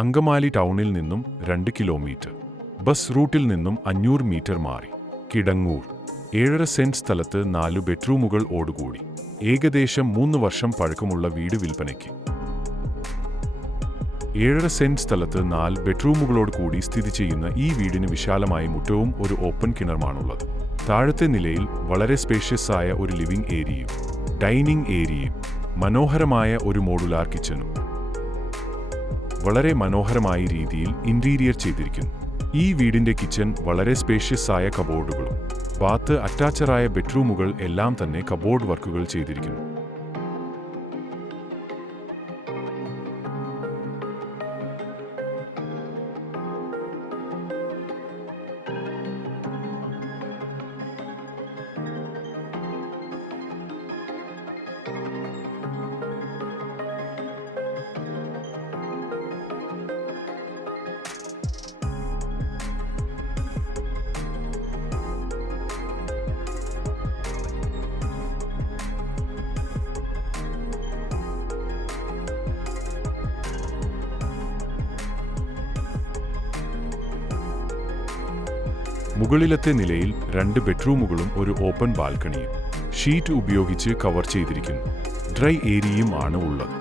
അങ്കമാലി ടൗണിൽ നിന്നും 2 kilometre. Bus റൂട്ടിൽ നിന്നും 500 മീറ്റർ മാറി. കിടങ്ങൂർ 7.5 സെന്റ് സ്ഥലത്ത് 4 ബെഡ്റൂമുകൾ ഓടുകൂടി. ഏകദേശം 3 വർഷം പഴക്കമുള്ള വീട് വിൽപ്പനയ്ക്ക്. 7.5 സെന്റ് സ്ഥലത്ത് 4 ബെഡ്റൂമുകളോട് കൂടി സ്ഥിതി ചെയ്യുന്ന ഈ വീടിന് വിശാലമായ മുറ്റവും ഒരു ഓപ്പൺ കിണറുമാണുള്ളത്. താഴത്തെ നിലയിൽ വളരെ സ്പേഷ്യസ് ആയ ഒരു ലിവിംഗ് ഏരിയയും ഡൈനിങ് ഏരിയയും മനോഹരമായ ഒരു മോഡുലാർ കിച്ചണും വളരെ മനോഹരമായ രീതിയിൽ ഇന്റീരിയർ ചെയ്തിരിക്കുന്നു. ഈ വീടിന്റെ കിച്ചൺ വളരെ സ്പേഷ്യസ് ആയ കബോർഡുകളും ബാത്ത് അറ്റാച്ചറായ ബെഡ്റൂമുകൾ എല്ലാം തന്നെ കബോർഡ് വർക്കുകൾ ചെയ്തിരിക്കുന്നു. മുകളിലത്തെ നിലയിൽ 2 ബെഡ്റൂമുകളും ഒരു ഓപ്പൺ ബാൽക്കണിയും ഷീറ്റ് ഉപയോഗിച്ച് കവർ ചെയ്തിരിക്കുന്നു. ഡ്രൈ ഏരിയയും ആണ് ഉള്ളത്.